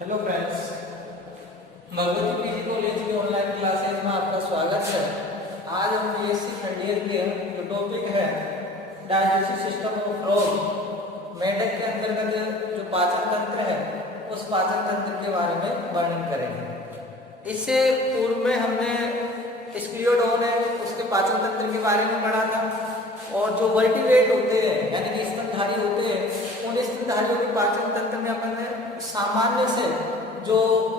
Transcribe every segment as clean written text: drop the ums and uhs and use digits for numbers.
Hello friends, Bhagwati PG college की online classes में आपका स्वागत है। आज हम बीएससी थर्ड ईयर के जो टॉपिक है डाइजेस्टिव सिस्टम ऑफ फ्रॉग, मेंढक के अंतर्गत जो पाचन तंत्र है उस पाचन तंत्र के बारे में वर्णन करेंगे। इससे पूर्व में हमने स्क्लियोडोन है उसके पाचन तंत्र के बारे में पढ़ा था, और जो वर्टिब्रेट होते हैं यानी कि स्तनधारी होते हैं उन स्तनधारियों के पाचन तंत्र में अपन ने सामान्य से जो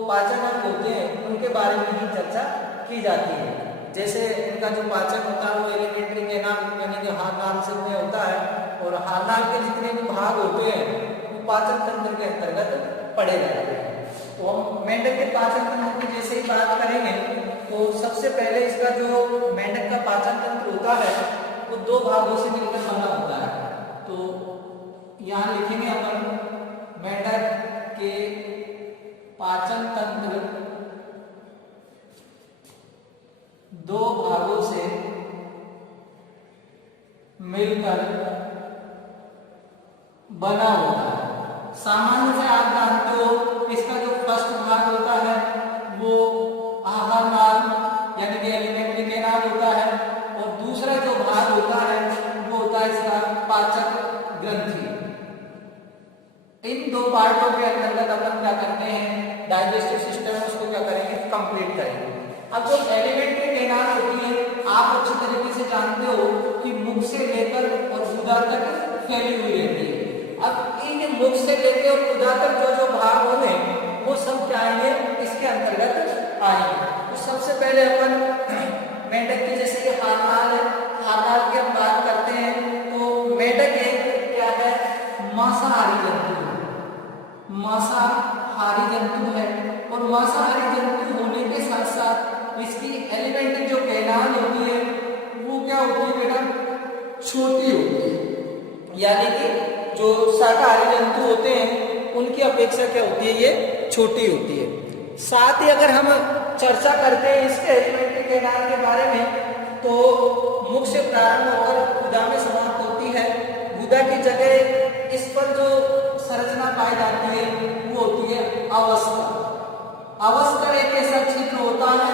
पाचन अंग होते हैं उनके बारे में ही चर्चा की जाती है। जैसे इनका जो पाचन होता है वो एलिमेंट्री कैनाल यानी कि हाथ से में होता है, और हाथ के जितने भी भाग होते हैं वो पाचन तंत्र के अंतर्गत पड़े जाते हैं। तो हम मेंढक के पाचन तंत्र की जैसे ही बात करेंगे तो सबसे पहले इसका जो मेंढक का पाचन तंत्र होता है वो दो भागों से मिलकर बना होता है। तो यहाँ लिखेंगे अपन मेंढक के पाचन तंत्र दो भागों से मिलकर बना होता है। सामान्य से आप जानते हो इसका जो फर्स्ट भाग होता है वो आहार नाल यानी कि एलिमेंट्री कैनाल होता है, और दूसरा जो भाग होता है वो होता है इसका पाचक ग्रंथि। इन दो पार्टों के अंतर्गत अपन क्या करते हैं, डाइजेस्टिव सिस्टम है उसको क्या करेंगे, कंप्लीट करेंगे। अब जो एलिमेंट्री कैनाल होती है आप अच्छी तरीके से जानते हो कि मुख से लेकर और गुदा तक फैली हुई रहती है। अब इन मुख से लेकर और गुदा तक जो जो भाग होंगे वो सब क्या आएंगे, इसके अंतर्गत आएंगे। तो सबसे पहले अपन मेंढक की जैसे कि हारनाल है, हारनाल की हम बात करते हैं तो मेंढक एक क्या है, मांसाहारी जंतु है, मांसाहारी जंतु है। और मांसाहारी जंतु होने के साथ साथ इसकी एलिमेंट्री जो कैनाल होती है वो क्या होती है बेटा, छोटी होती है। यानी कि जो शाकाहारी जंतु होते हैं उनकी अपेक्षा क्या होती है, ये छोटी होती है। साथ ही अगर हम चर्चा करते हैं इसके एलिमेंट्री कैनाल के बारे में तो मुख से प्रारंभ होकर गुदा में समाप्त होती है। गुदा की जगह इस पर जो संरचना पाई जाती है वो होती है अवस्था। अवस्था एक ऐसा छिद्र होता है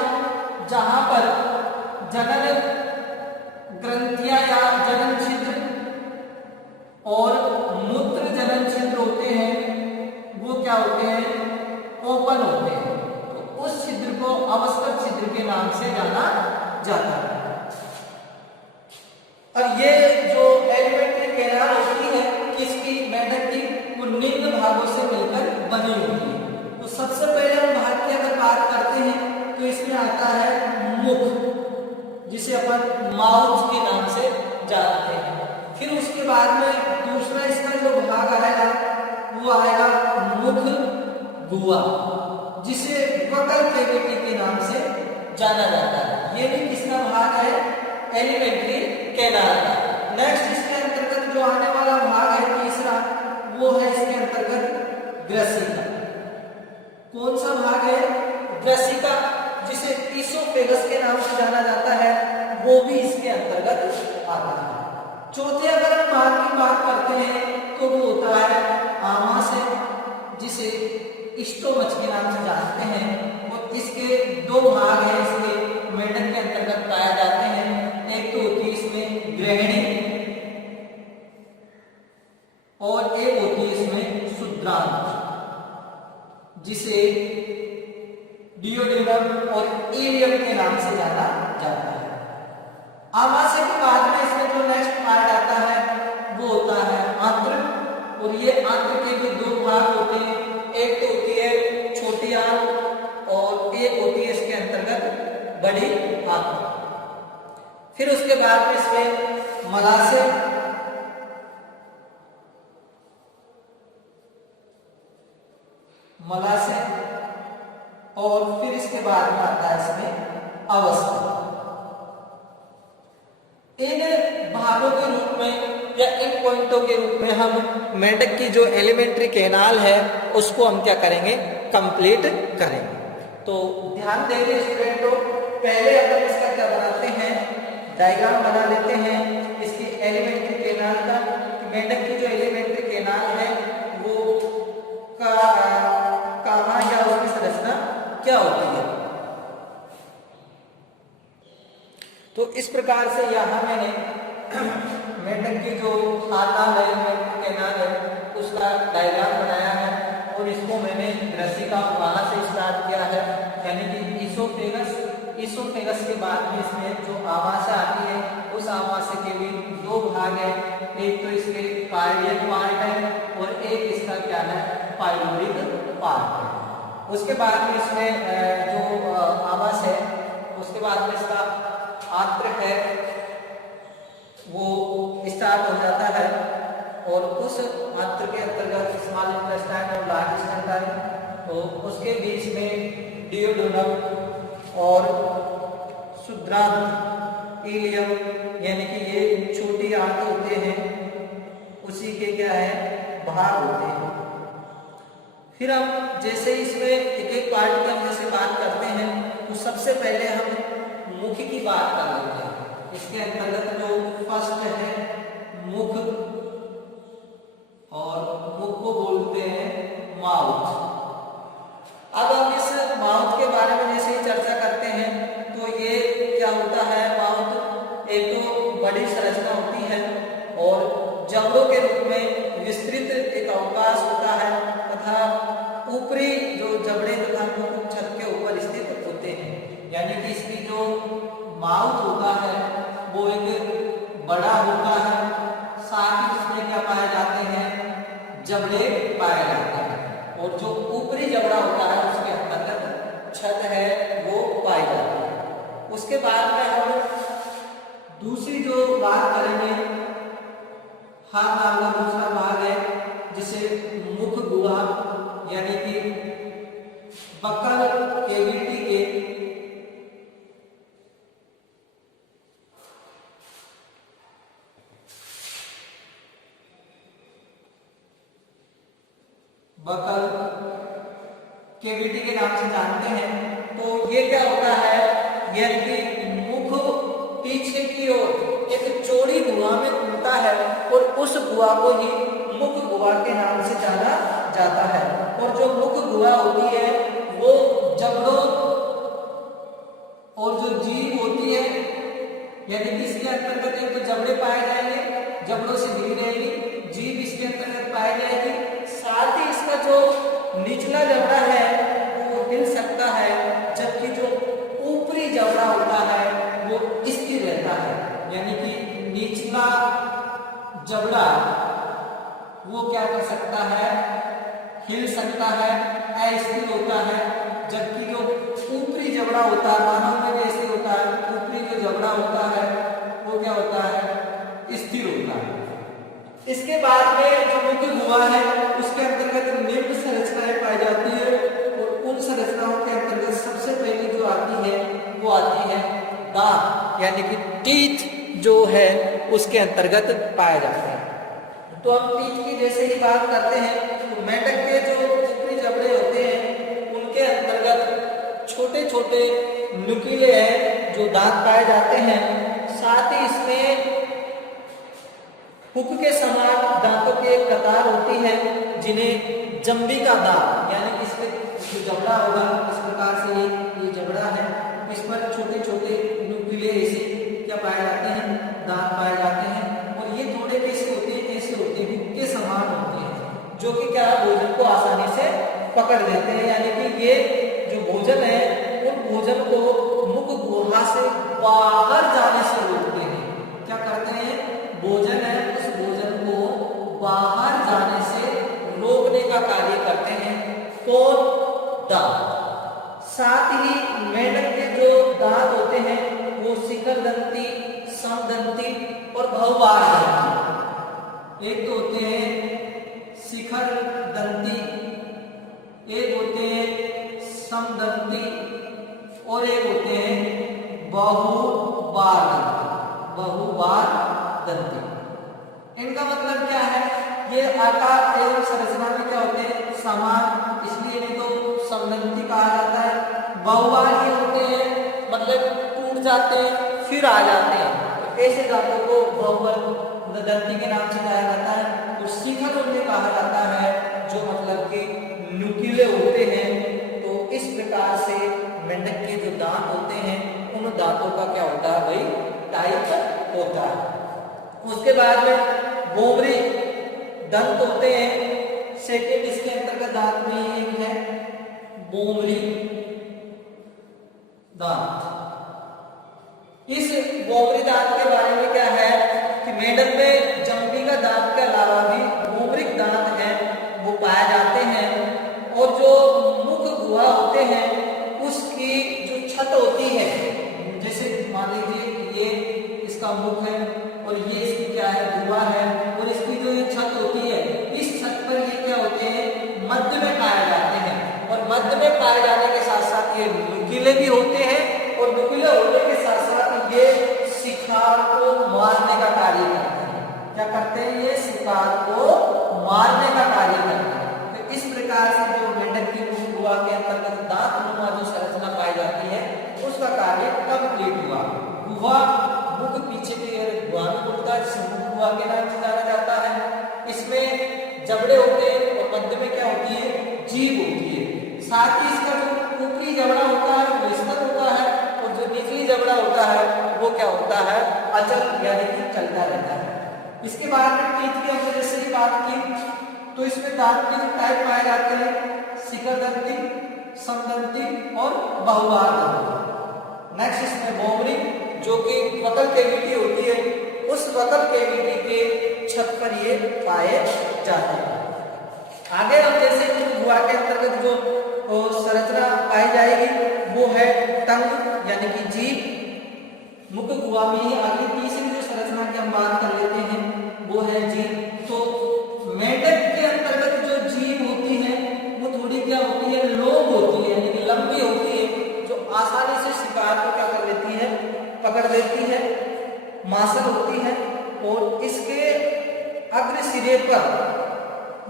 जहां पर जनन ग्रंथियां या जनन छिद्र और मूत्र जनन छिद्र होते हैं वो क्या होते हैं, ओपन होते हैं। तो उस छिद्र को अवस्था छिद्र के नाम से जाना जाता है। और ये जो एलिमेंट्री कैनाल होती है किसकी, मेंढक की, वो निम्न भागों से मिलकर बनी होती है। तो सबसे पहले हम भाग की अगर बात करते हैं तो इसमें आता है मुख, जिसे अपन माउथ के नाम से जानते हैं। फिर उसके बाद में दूसरा इसका जो भाग आएगा वो आएगा मुख गुहा, जिसे बकल कैविटी के नाम से जाना जाता है। ये भी किसका भाग है, एलिमेंट्री कैनाल का। नेक्स्ट इसके अंतर्गत जो आने वाला भाग है तीसरा वो है इसके अंतर्गत ग्रसिका। कौन सा भाग है, ग्रसिका, जिसे ईसोफेगस के नाम से जाना जाता है, वो भी इसके अंतर्गत आता है। चौथे अगर हम भाग की बात करते हैं तो वो होता है आमाशय, जिसे स्टोमच के नाम से जानते हैं। और इसके दो भाग हैं, इसके मेंढक के अंतर्गत पाए जाते हैं। एक तो होती है इसमें ग्रहणी और एक होती है इसमें शुद्रांत, जिसे डियोडेनम और इलियम के नाम से जाना जाता है। आमाशय के बाद में इसमें जो नेक्स्ट पार्ट आता है वो होता है आंत्र, और ये आंत्र के भी दो भाग होते हैं। एक तो होती है छोटी आंत और एक होती है इसके अंतर्गत बड़ी आंत। फिर उसके बाद में इसमें मलाशय, मलाशय, और फिर इसके बाद में आता है इसमें अवस्था। इन भागों के रूप में या इन पॉइंटों के रूप में हम मेंढक की जो एलिमेंट्री कैनाल है उसको हम क्या करेंगे, कंप्लीट करेंगे। तो ध्यान देंगे स्टूडेंटों, पहले अगर इसका क्या बनाते हैं, डायग्राम बना लेते हैं इसकी एलिमेंट्री कैनाल का। मेंढक की जो एलिमेंट्री कैनाल है वो कहाँ तो इस प्रकार से यहाँ मैंने मेंढक की जो खाता है, मेंढक के नाम है, उसका डायग्राम बनाया है और इसको मैंने ग्रसिका वहां से स्टार्ट किया है, यानी कि इसोफेगस के बाद में इसमें जो आमाशय आती है उस आमाशय के भी दो भाग है, एक तो इसके कार्डियक पार्ट है और एक इसका क्या है पाइलोरिक पार्ट है। उसके बाद में इसमें जो आमाशय है उसके बाद में इसका आंत्र है वो स्टार्ट हो जाता है और उस आंत्र के अंतर्गत स्मॉल इंटेस्टाइन और लार्ज इंटेस्टाइन, तो उसके बीच में डियोडोनम और शुद्रांत इलियम यानी कि ये छोटी आंत होते हैं, उसी के क्या है भाग होते हैं। फिर हम जैसे इसमें एक एक पार्ट की हम जैसे बात करते हैं तो सबसे पहले हम मुख की बात कर लेते हैं। इसके अंतर्गत जो फर्स्ट है मुख, और मुख को बोलते हैं माउथ। अब हम इस माउथ के बारे में जैसे ही चर्चा करते हैं तो ये क्या होता है, माउथ एक तो बड़ी संरचना होती है और जबड़ों के रूप में विस्तृत एक अवकाश होता है तथा ऊपरी जो जबड़े तथा मुख छत के ऊपर स्थित होते हैं, यानी कि इसकी जो माउथ होता है वो एक बड़ा होता है, साथ ही इसमें क्या पाए जाते हैं जबड़े पाए जाते हैं, और जो ऊपरी जबड़ा होता है उसके अंतर्गत छत है वो पाई जाती है। उसके बाद में हम दूसरी जो बात करेंगे हाथ नाम का दूसरा भाग है जिसे मुख गुहा यानी कि बक्कल केविटी के बकल केविटी के नाम से जानते हैं। तो ये क्या होता है, यानी कि मुख पीछे की ओर एक चौड़ी गुहा में खुलता है और उस गुहा को ही मुख गुहा के नाम से जाना जाता है। और जो मुख गुहा होती है वो जबड़ों और जो जीभ होती है, यानी कि इसके अंतर्गत एक तो जबड़े पाए जाएंगे, जबड़ों से भरी रहेगी, जीभ इसके अंतर्गत पाई जाएगी, साथ ही इसका जो निचला जबड़ा है वो हिल सकता है, जबकि जो ऊपरी जबड़ा होता है वो स्थिर रहता है, यानी कि निचला जबड़ा वो क्या कर सकता है हिल सकता है, अस्थिर होता है, जबकि जो ऊपरी जबड़ा होता है मानव में जैसे होता है, ऊपरी जो जबड़ा होता है वो क्या होता है स्थिर होता है। इसके बाद में जो मुख गुहा है उसके अंतर्गत निम्न संरचनाएं पाई जाती है और उन संरचनाओं के अंतर्गत सबसे पहले जो आती है वो आती है दांत, यानी कि टीथ जो है उसके अंतर्गत पाए जाते हैं। तो हम टीथ की जैसे ही बात करते हैं तो मेंढक के जो ऊपरी जबड़े होते हैं उनके अंतर्गत छोटे छोटे नुकीले हैं जो दांत पाए जाते हैं, साथ ही इसमें हुक के समान दांतों की एक कतार होती है जिन्हें जंबी का दांत, यानी कि इसमें जो जबड़ा होगा इस प्रकार से ये जबड़ा है, इस पर छोटे छोटे नुकीले ऐसे क्या पाए जाते हैं दांत पाए जाते हैं, और ये थोड़े कैसे होते हैं ऐसे होते हैं हुक के समान होते हैं जो कि क्या भोजन को आसानी से पकड़ लेते हैं, यानी कि ये जो भोजन है उन भोजन को मुख गुहा से बाहर जाने से रोकते हैं। क्या करते हैं, भोजन है उस भोजन को बाहर जाने से रोकने का कार्य करते हैं कौन, दांत। साथ ही मेंढक के जो दांत होते हैं वो शिखर दंती, समदंती और बहुबार दंती। एक तो होते हैं शिखर दंती, एक होते हैं समदंती और एक होते हैं बहुबार दंती। बहुबार दंती इनका मतलब क्या है, ये आकार एवं संरचना में क्या होते हैं समान, इसलिए इन्हें तो समदंती कहा जाता है। बहुबार ये होते हैं मतलब टूट जाते हैं फिर आ जाते हैं, तो ऐसे दांतों को बहुबार दंती के नाम से जाना जाता है। तो शिखर उन्हें कहा जाता है जो मतलब कि नुकीले होते हैं। तो इस प्रकार से मेंढक के जो दांत होते हैं उन दांतों दांतों का क्या होता है भाई, टाइप होता है। उसके बाद में भोमरी दंत होते हैं। सेकेंड इसके अंतर्गत दांत में एक है भोमरी दांत। इस भोमरी दांत के बारे में क्या है कि मेंढक में जंगली का दांत के अलावा भी भोमरिक दांत है वो पाए जाते हैं। और जो मुख गुहा होते हैं उसकी जो छत होती है, जैसे मान लीजिए ये इसका मुख है और ये इसकी क्या है, गुहा है, और इसकी जो ये छत होती है इस छत पर ये क्या होते हैं, मध्य में पाए जाते हैं। और मध्य में पाए जाने के साथ साथ ये नुकीले भी होते हैं और नुकीले होने के साथ साथ ये शिकार को मारने का कार्य करते हैं। क्या करते हैं, ये शिकार को मारने का कार्य करते हैं। तो इस प्रकार से जो मेंढक की मुख गुहा के अंतर्गत दांत नुमा जो संरचना पाई जाती है उसका कार्य कंप्लीट हुआ। गुहा मुख पीछे की गुहा में खुलता है जिसे मुख गुहा के नाम से जाना जाता है। इसमें जबड़े होते हैं और मध्य में क्या होती है, जीभ होती है। साथ ही इसका जो ऊपरी जबड़ा होता है वो स्थिर होता है और जो निचली जबड़ा होता है वो क्या होता है, अचल यानी कि चलता रहता है। इसके बाद में टीथ की हमने जैसे ही बात की तो इसमें दांत के टाइप पाए जाते हैं, शिखरदंती, समदंती और बहुबार दंती। नेक्स्ट इसमें भोमरी जो कि वकल कैविटी होती है, उस वकल कैविटी के छत पर ये पाए जाते हैं। आगे हम जैसे गुहा के अंतर्गत जो संरचना पाई जाएगी वो है टंग यानी कि जीभ। मुख गुहा में ही आगे तीसरी जो संरचना की हम बात कर लेते हैं वो है जीभ। तो मेंढक के अंतर्गत जो जीभ होती है वो थोड़ी क्या होती है, लोंग होती है यानी कि लंबी होती है, जो आसानी से शिकार को क्या कर लेती है, पकड़ लेती है, मांसल होती है। और इसके अग्र सिरे पर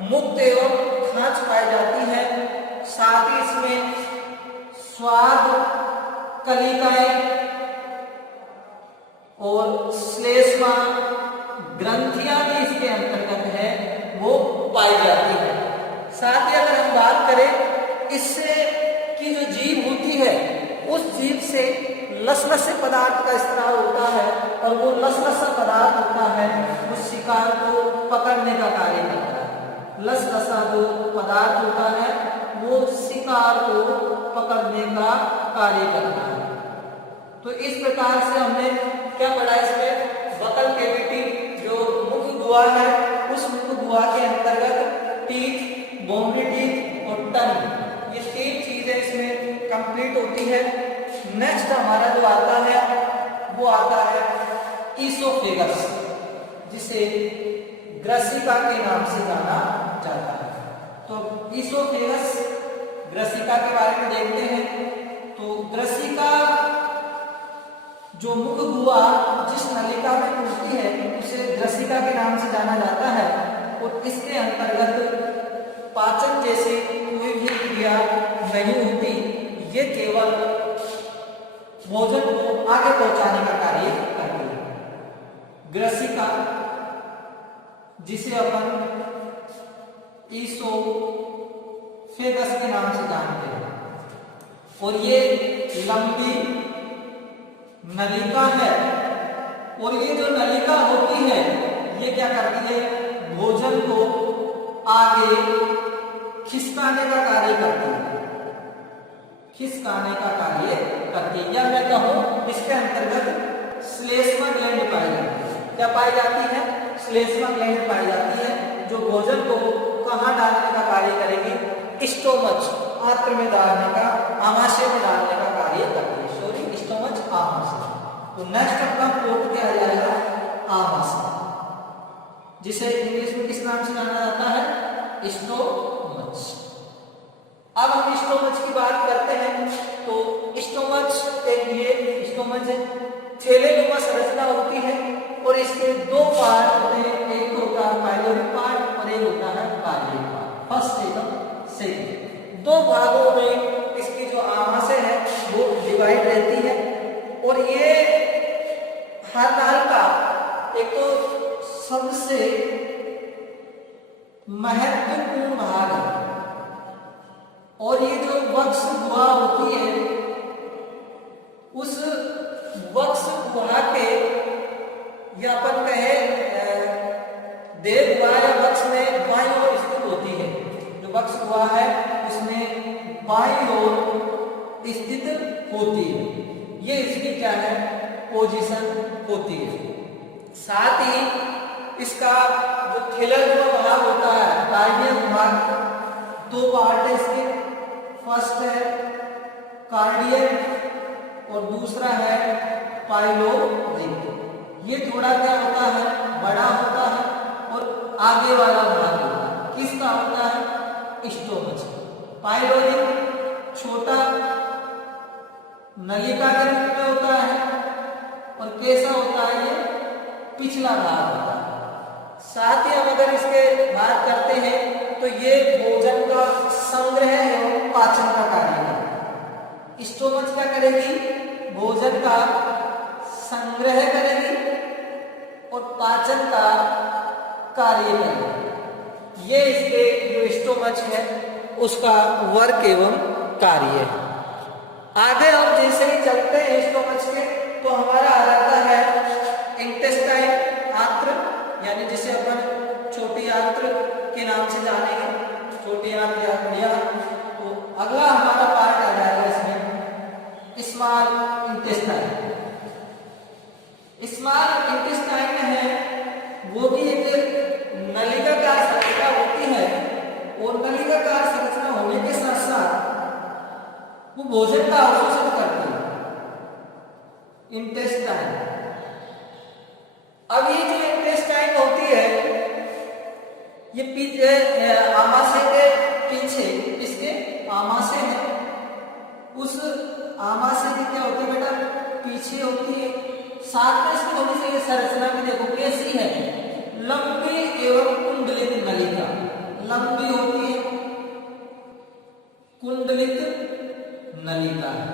मुक्त एवं खांच पाई जाती है। साथ ही इसमें स्वाद कलिकाएं और श्लेष्मा ग्रंथियां भी इसके अंतर्गत है वो पाई जाती है। साथ ही अगर हम बात करें इससे की जो जीभ होती है उस जीभ से लसलसे पदार्थ का स्त्राव होता है और वो लसलसा पदार्थ होता है उस शिकार को पकड़ने का कार्य करता है। लसलसा जो पदार्थ होता है वो शिकार को पकड़ने का कार्य करता है। तो इस प्रकार से हमने क्या पढ़ा, इसमें वकल कैविटी जो मुख गुहा है उस मुख गुहा के अंतर्गत टीथ, भोमरी टीथ और टंग, ये तीन चीजें इसमें कंप्लीट होती है। नेक्स्ट हमारा जो आता है वो आता है ईसोफेगस, जिसे ग्रसिका के नाम से जाना जाता है। तो ईसोफेगस ग्रसिका के बारे में देखते हैं। तो ग्रसिका जो मुख गुहा जिस नलिका में खुलती है उसे ग्रसिका के नाम से जाना जाता है और इसके अंतर्गत पाचन जैसी कोई भी क्रिया नहीं होती। ये केवल भोजन को आगे पहुंचाने का कार्य करती है। ग्रसिका जिसे अपन ईसोफेगस के नाम से जानते हैं और ये लंबी नलिका है। और ये जो नलिका होती है ये क्या करती है, भोजन को आगे खिसकाने का कार्य करती है, खिसकाने का कार्य करती है। या मैं कहूं इसके अंतर्गत श्लेष्मा ग्लैंड पाई जाती है। क्या पाई जाती है, श्लेष्मा ग्लैंड पाई जाती है जो भोजन को कहां डालने का कार्य करेगी, स्टोमच आंत्र में डालने का, आमाशय में डालने का कार्य करती है। सॉरी, स्टोमच आमाशय। तो नेक्स्ट अपना पोर्ट क्या आ जाएगा, आमाशय, जिसे इंग्लिश में किस नाम से जाना जाता है, स्टोमच। अब हम स्टोमच की बात करते हैं। तो स्टोमच एक ये स्टोमच थैलेनुमा संरचना होती है और इसके दो पार्ट होते हैं, एक तो होता है पाइलोरिक पार्ट और एक होता है कार्डियक पार्ट। फर्स्ट एवं सेकंड दो भागों में इसकी जो आमाशय है वो डिवाइड रहती है। और ये हल्का एक तो सबसे महत्वपूर्ण भाग है। और ये जो वक्ष गुहा होती है उस गुहा के, या अपन कहे देव गुहा या वक्ष में बाईं ओर स्थित होती है। जो वक्ष गुहा है उसमें बाईं ओर स्थित होती है। ये इसकी क्या है, पोजीशन होती है। साथ ही इसका जो थिलर जो भाग होता है, कार्डियक भाग, दो पार्ट है इसके। फर्स्ट है कार्डियक और दूसरा है पाइलोरिक। ये थोड़ा क्या होता है, बड़ा होता है, और आगे वाला भाग होता है किसका होता है, स्टोमच। पाइलोरिक छोटा नलिका के रूप में होता है, और कैसा होता है, ये पिछला भाग होता है। साथ ही हम अगर इसके बात करते हैं तो ये भोजन का संग्रह एवं पाचन का कार्य है। स्टोमच क्या करेगी, भोजन का संग्रह करेगी और पाचन का कार्य करेगी। ये इसके जो स्टोमच है उसका वर्क एवं कार्य है। आगे हम जैसे ही चलते हैं स्टोमच के, तो हमारा आ जाता है इंटेस्टाइन, आंत्र, यानी जिसे अपन छोटी आंत्र के नाम से जानेंगे, छोटी आंत्र या बड़ी आंत्र। तो अगला हमारा पार्ट आ जाएगा इसमें स्मॉल इंटेस्टाइन। स्मॉल इंटेस्टाइन है वो भी एक नलिकाकार संरचना होती है, और नलिकाकार संरचना होने के साथ साथ वो भोजन का अवशोषण करती है, इंटेस्टाइन। अब ये जो इंटेस्टाइन होती है, ये पीछे आमाशय के पीछे, इसके आमाशय है, उस आमाशय की क्या होती है बेटा, पीछे होती है। साथ में इसकी थोड़ी सी संरचना भी देखो कैसी है, लंबी एवं कुंडलित नलिका। लंबी होती है, कुंडलित नलिका है,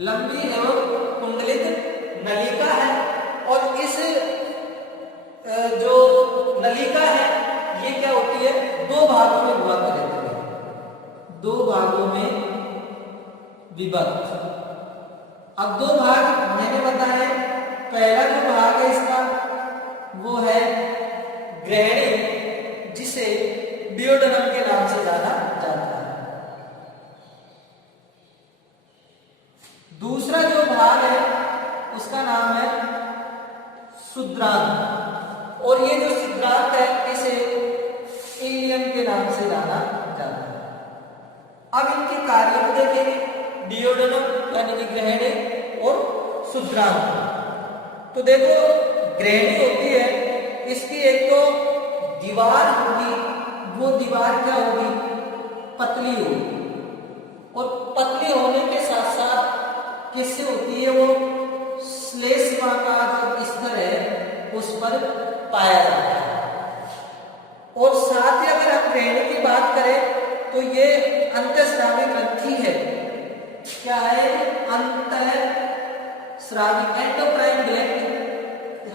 लंबी एवं कुंडलित नलिका है। और इस जो नलिका है ये क्या होती है, दो भागों में हुआ करती है, दो भागों में विभक्त। अब दो भाग मैंने बताया, पहला जो भाग है इसका वो है ग्रहणी, जिसे डियोडेनम के नाम से जाना जाता है। दूसरा जो भाग है उसका नाम है शुद्रांत, और ये जो शुद्रांत है इसे इलियम के नाम से जाना जाता है। अब इनके कार्यों को देखेंगे, डियोडेनम यानी कि ग्रहणी और शुद्रांत। तो देखो ग्रहणी होती है, इसकी एक तो दीवार होगी, वो दीवार क्या होगी, पतली होगी, और पतली होने के साथ साथ किससे होती है, वो श्लेष्मा का जो स्तर है उस पर पाया जाता है। और साथ ही अगर हम ग्रहणी की बात करें तो ये अंतःस्रावी ग्रंथि है। क्या है, अंतःस्रावी, एंडोक्राइन ग्लैंड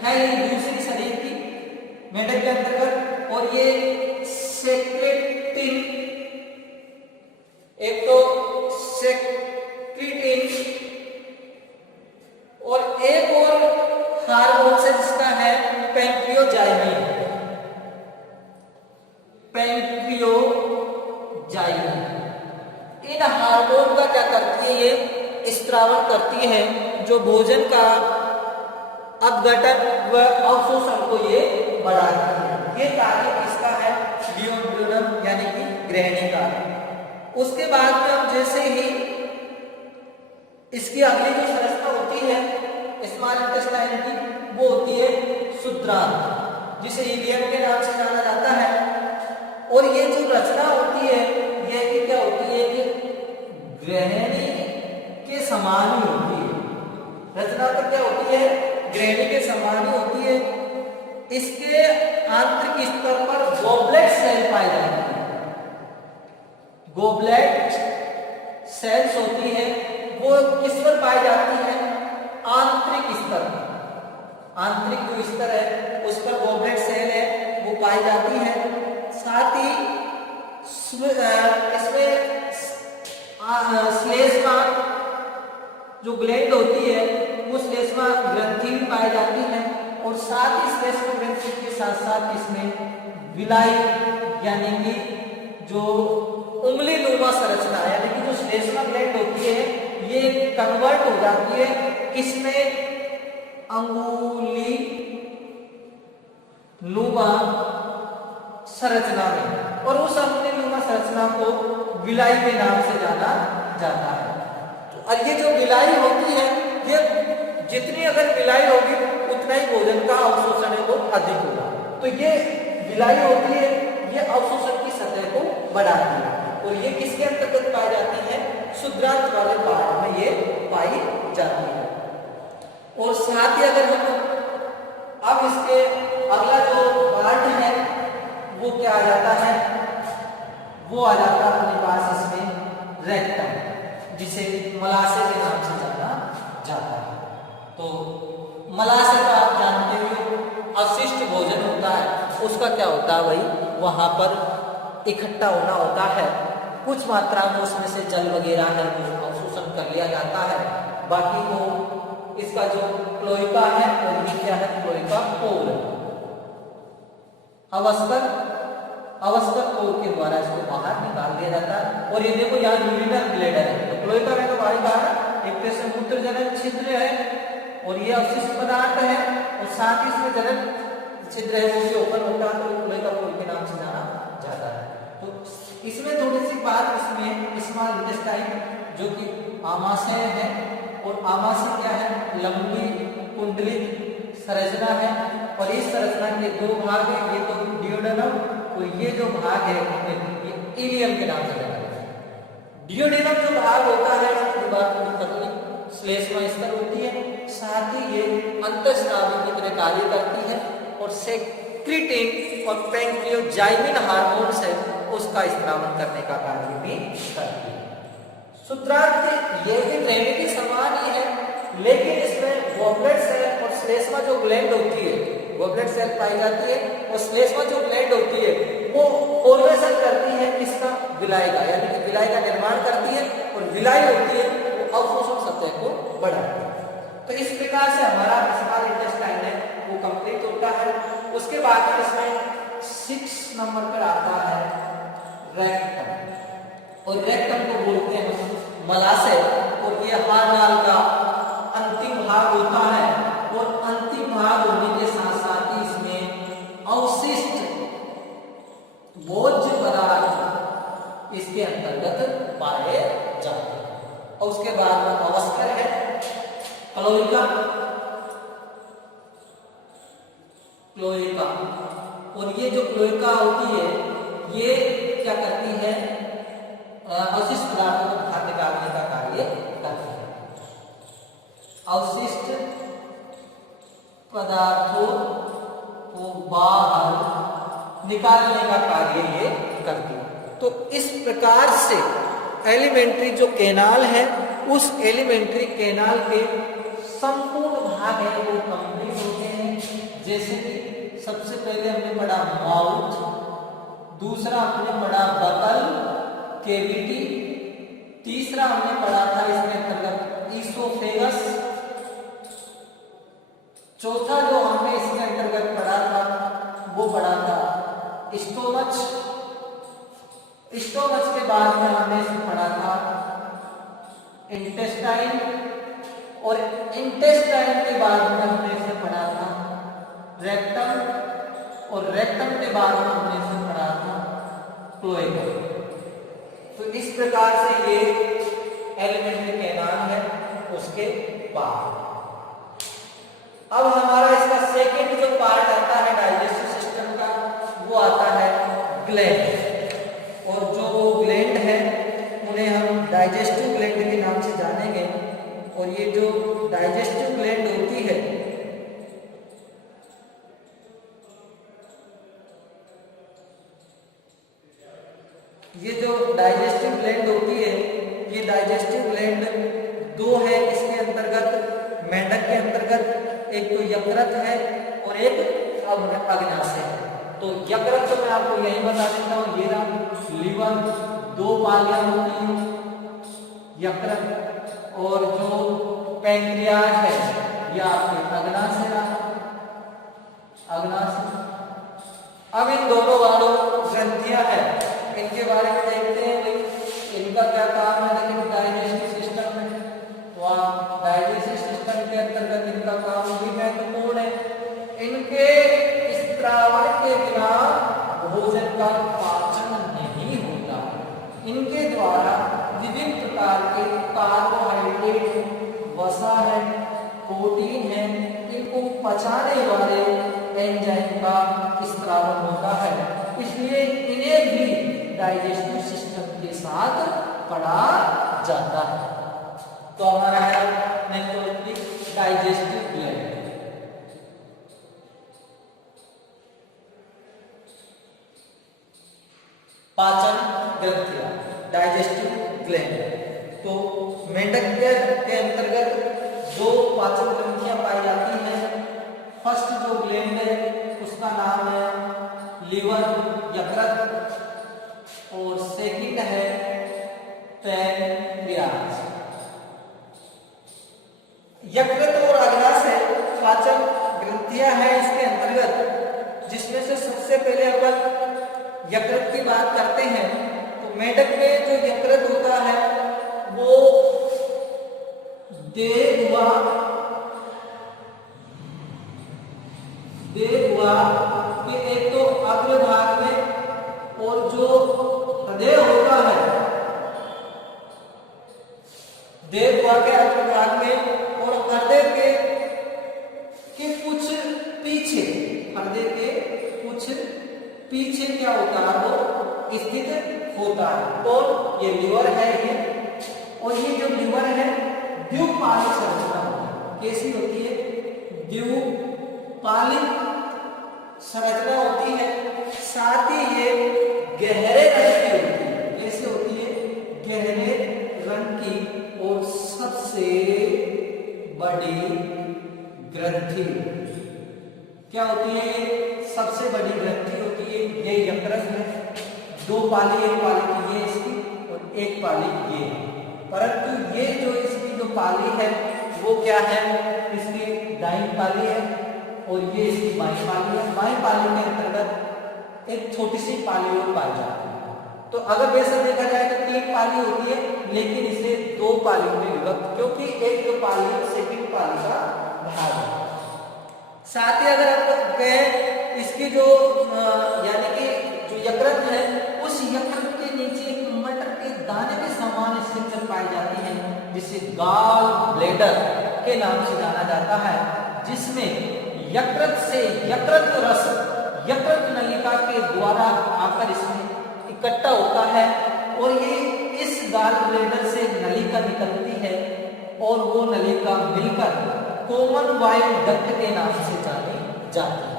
है ये दूसरी शरीर की मेढक के अंतर्गत। और ये सेक्रेटिन, एक तो सेक्रेटिन और एक और हार्मोन से जिसका है पैंक्रियोजाइमिन। इन हार्मोन का क्या करती है, ये स्त्रावण करती है, जो भोजन का अपघटन व अवशोषण को ये बढ़ाती है। ये कार्य किसका है, डियोडेनम यानी कि ग्रहणी का। उसके बाद में हम जैसे ही इसकी अगली जो संरचना होती है स्मॉल इंटेस्टाइन की, वो होती है शुद्रांत, जिसे इलियम के नाम से जाना जाता है। और ये जो रचना होती है ये कि क्या होती है कि ग्रहणी के समान ही होती है। रचना तो क्या होती है, ग्रहणी के समान ही होती है। इसके आंतरिक स्तर पर गोबलेट सेल पाई जाती है। गोबलेट सेल्स होती है, वो किस पर पाई जाती है, आंतरिक स्तर। आंतरिक जो स्तर है उस पर गोबलेट सेल है वो पाई जाती है। साथ ही इसमें श्लेष्मा जो ग्लैंड होती है वो श्लेष्मा पाई जाती है और साथ ही स्लेश मेम्ब्रेन के साथ साथ इसमें विलाई यानी कि जो उंगली नुमा संरचना यानी कि जो श्लेष्मा ग्लैंड होती है ये कन्वर्ट हो जाती है किसमें, अंगुली नुमा संरचना में, और उस अंगुली नुमा संरचना को विलाई के नाम से जाना जाता है। और ये जो विलाई होती है ये जितनी अगर विलाई होगी उतना ही भोजन का अवशोषण है वो अधिक होगा। तो ये विलाई होती है ये अवशोषण की सतह को बढ़ाती है और ये किसके अंतर्गत पाई जाती है, शुद्रांत वाले पार्ट में ये पाई जाती है। और साथ ही अगर हम अब इसके अगला जो पार्ट है वो क्या आ जाता है, वो आ जाता है अपने पास इसमें रेक्टम, जिसे मलाशय के नाम से जाना जाता है। तो मलाशय का आप जानते हो अवशिष्ट भोजन होता है, उसका क्या होता है भाई, वहां पर इकट्ठा होना होता है, कुछ मात्रा में उसमें से जल वगैरह है वो अवशोषण कर लिया जाता है, बाकी को इसका जो क्लोएका है और ये क्या है, क्लोएका पोर, अवस्कर पोर के द्वारा इसको बाहर निकाल दिया जाता है। और ये देखो यहाँ यूरिनल ब्लैडर है, तो क्लोएका में तो भाई कहा एक तरह से मूत्रजनक छिद्र है और ये अवशिष्ट पदार्थ है और साथ ही इसमें जनक छिद्र है वो भी ओपन होता है, तो क्लोएका पोर के नाम से जाना जाता है। तो इसमें थोड़ी सी बात इसमें स्मॉल इंटेस्टाइन जो कि आमाशय है, और आमाशय क्या है, लंबी कुंडलित संरचना है और इस संरचना के दो भाग है, ये तो डियोडेनम और ये जो भाग है ये इलियम के नाम से जाना जाता है। डियोडेनम जो भाग होता है इसकी बात थोड़ी पतली श्लेष्मा स्तर होती है, साथ ही ये अंतःस्रावी की तरह कार्य करती है और सेक्रेटिन और पैंक्रियोजाइमिन हार्मोन्स है उसका स्त्रावन करने का कार्य भी करती है। सूत्रार्थ ये भी ट्रेनिटी समान ही है, लेकिन इसमें गॉबलेट सेल और श्लेष्मा जो ग्लैंड होती है, गॉबलेट सेल पाई जाती है और श्लेष्मा जो ग्लैंड होती है वो फॉर्मेशन करती है किसका, विलाई का, यानी कि विलाई का निर्माण करती है और विलाई होती है वो अवशोषण सतह को बढ़ाती है। तो इस प्रकार से हमारा स्मॉल इंटेस्टाइन है वो कंप्लीट होता है। उसके बाद इसमें 6 नंबर पर आता है रेक्टम, और रेक्टम को बोलते हैं मलाशय, और ये हार्नाल का अंतिम भाग होता है और अंतिम भाग होने के साथ साथ ही इसमें अवशिष्ट भोज्य पदार्थ इसके अंतर्गत पाए जाते हैं। और उसके बाद में अवस्कर है, क्लोएका, और ये जो क्लोएका होती है ये क्या करती है, अवशिष्ट पदार्थों को बाहर निकालने का कार्य करती है। अवशिष्ट पदार्थों को बाहर निकालने का कार्य ये करती है। तो इस प्रकार से एलिमेंट्री जो कैनाल है उस एलिमेंट्री कैनाल के संपूर्ण भाग है वो कंप्लीट होते हैं। जैसे कि सबसे पहले हमने पढ़ा माउथ, दूसरा हमने पढ़ा बकल कैविटी, तीसरा हमने पढ़ा था इसके अंतर्गत ईसोफेगस, चौथा जो हमने इसके अंतर्गत पढ़ा था वो पढ़ा था स्टोमच, स्टोमच के बाद में हमने इसमें पढ़ा था इंटेस्टाइन, और इंटेस्टाइन के बाद में हमने इसे पढ़ा था रेक्टम, और रेक्टम के बाद में हमने इसे पढ़ा था क्लोएका। तो इस प्रकार से ये एलिमेंट्री कैनाल है उसके बाद। अब हमारा इसका सेकंड जो पार्ट आता है डाइजेस्टिव सिस्टम का वो आता है ग्लैंड, और जो ग्लैंड है उन्हें हम डाइजेस्टिव ग्लैंड के नाम से जानेंगे। और ये जो डाइजेस्टिव ग्लैंड होती है ये डाइजेस्टिव ग्लैंड दो है इसके अंतर्गत, मेंढक के अंतर्गत, एक तो यकृत है और एक अग्नाशय है। तो यकृत तो मैं आपको यही बता देता हूँ, ये रहा लीवर, दो पालियां होती हैं यकृत, और जो पैंक्रियाज है ये आपके अग्नाशय इन दोनों वालों ग्रंथियां हैं, इनके बारे में देखते हैं भाई इनका क्या काम है। लेकिन डाइजेस्टिव सिस्टम में, वहाँ डाइजेस्टिव सिस्टम के अंतर्गत इनका काम भी महत्वपूर्ण है। इनके स्त्रावण के बिना भोजन का पाचन नहीं होता। इनके द्वारा विभिन्न प्रकार के कार्बोहाइड्रेट, वसा है, प्रोटीन है, इनको पचाने वाले एंजाइम का स्त्रावण होता है। इसलिए इन्हें भी डाइजेस्टिव सिस्टम के साथ पढ़ा जाता है। तो हमारा है नेक्स्ट डाइजेस्टिव ग्लैंड। पाचन ग्रंथियां, डाइजेस्टिव ग्लैंड। तो मेंढक के अंतर्गत दो पाचन ग्रंथियां पाई जाती हैं। फर्स्ट जो ग्लैंड है उसका नाम है लीवर, यकृत, और सेकंड है पैनक्रियाज। यकृत और अग्नाशय पाचन ग्रंथियां हैं इसके अंतर्गत, जिसमें से सबसे पहले अपन यकृत की बात करते हैं। तो मेंढक में जो यकृत होता है वो देह हुआ कि एक तो अग्रभाग में, और जो हृदय होता है देह हुआ के अग्रभाग में, और हृदय के कुछ पीछे, हृदय के कुछ पीछे क्या होता है वो स्थित होता है। और ये लीवर है ये, और ये जो लीवर है द्विपालिक संरचना होती है। कैसी होती है? द्विपालिक संरचना होती है। साथ ही ये गहरे रंग की होती है। कैसी होती है? गहरे रंग की। और सबसे बड़ी ग्रंथि क्या होती है? सबसे बड़ी ग्रंथि होती है ये यकृत है। दो पाली, एक पाली की ये इसकी और एक पाली ये, परंतु ये जो इसकी जो पाली है वो क्या है? इसकी दाईं पाली है और ये इसकी बाईं पाली है। बाईं पाली के अंतर्गत एक छोटी सी पाली और पाई जाती है। तो अगर वैसे देखा जाए तो 3 पाली होती है, लेकिन इसे 2 पाली में विभक्त, क्योंकि एक जो पाली है सेकंड पाली का भाग है। साथ ही अगर आप कहें इसकी जो यानी कि जो यकृत है, उस यकृत के नीचे एक मटर के दाने के समान स्ट्रक्चर पाई जाती है, जिसे गॉल ब्लैडर के नाम से जाना जाता है, जिसमें यकृत से यकृत रस यकृत नलिका के द्वारा आकर इसमें इकट्ठा होता है। और ये इस गॉल ब्लैडर से नलिका निकलती है, और वो नलिका मिलकर कॉमन बाइल डक्ट के नाम से जानी जाती है।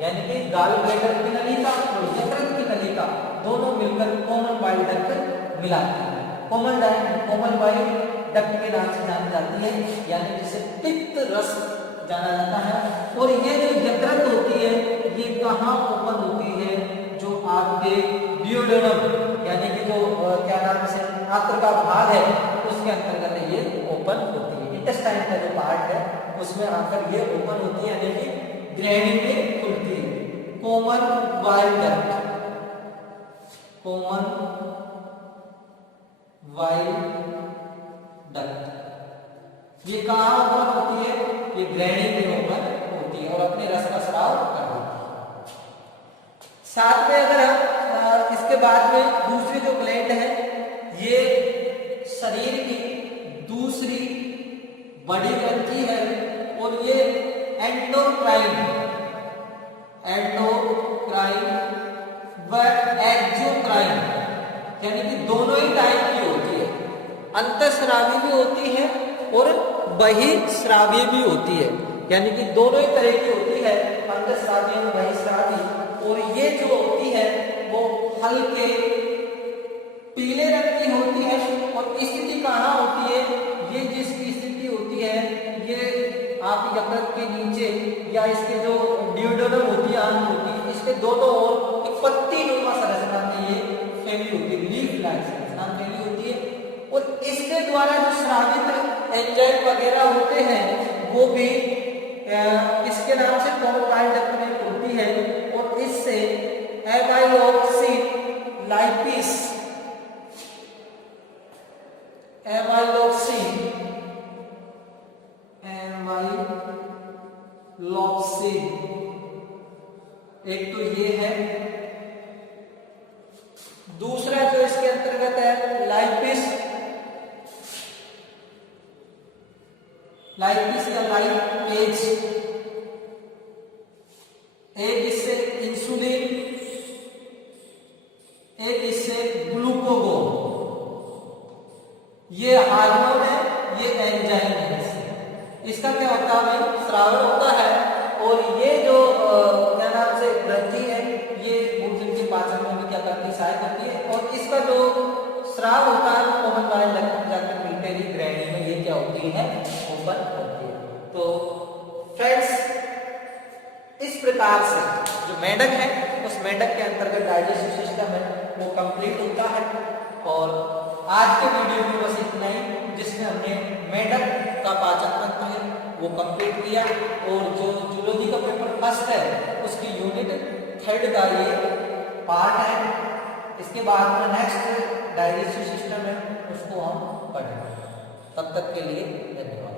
यानी कि गॉल ब्लैडर की नलिका और यकृत की नलिका दोनों मिलकर कॉमन बाइल डक्ट मिलाती है। कॉमन बाइल डक्ट के नाम से जानी जाती है, यानी जिसे पित्त रस जाना जाता है। और ये जो यकृत होती है ये कहाँ ओपन होती है? जो आपके डियोडेनम यानी कि जो क्या नाम से आंत्र का भाग है उसके अंतर्गत ये ओपन होती है। इंटेस्टाइन का जो पार्ट है उसमें आकर ये ओपन होती है, यानी कि ग्रैनी में खुलती है। Common bile duct, common bile duct ये कहाँ ओपन होती है? ये ग्रैनी में ओपन होती है और अपने रस का स्राव कर देती है। साथ में अगर हम इसके बाद में दूसरी जो ग्लैंड है, ये शरीर की दूसरी बड़ी ग्रंथि है, और ये एंडोक्राइन व एक्सोक्राइन यानी कि दोनों ही टाइप की होती है। अंतःस्रावी भी होती है और बहिःस्रावी भी होती है, यानी कि दोनों ही तरह की होती है, अंतःस्रावी और बहिःस्रावी। और ये जो होती है वो हल्के पीले रंग की होती है। और स्थिति कहाँ होती है? ये जिसकी स्थिति होती है ये आप यकृत के नीचे या इसके जो डियोडेनम होती है, आंत होती है, इसके दोनों ओर एक पत्ती नुमा संरचना में ये फैली होती है, लीफ लाइक संरचना फैली होती है। और इसके द्वारा जो स्रावित एंजाइम वगैरह होते हैं वो भी इसके नाम से कॉमन बाइल डक्ट में होती है, और इससे एमाइलॉक्सिन, एक तो ये है। दूसरा जो इसके अंतर्गत है लाइपिस या लाइपेज, एक इससे इंसुलिन, एक इससे ग्लूकोगोन। ये हार्मोन है, ये एंजाइम है। इसका क्या होता है, स्राव होता है, और ये जो क्या नाम से ग्रंथि है, ये भोजन के पाचन में भी क्या करती है, सहायक होती है। और इसका जो स्राव होता है कॉमन बाइल डक्ट जाकर मिलिटरी ग्रैनी में ये क्या होती है, ओपन होती है। तो फ्रेंड्स, इस प्रकार से जो मेंढक है उस मेंढक के अंतर्गत डाइजेस्टिव सिस्टम है वो कंप्लीट होता है। और आज के वीडियो में बस इतना ही, जिसमें हमने मेंढक का पाचन तंत्र है वो कंप्लीट किया। और जो जूलॉजी का पेपर फर्स्ट है उसकी यूनिट 3 का ये पार्ट है। इसके बाद में नेक्स्ट डाइजेस्टिव सिस्टम है उसको हम पढ़ेंगे। तब तक के लिए धन्यवाद।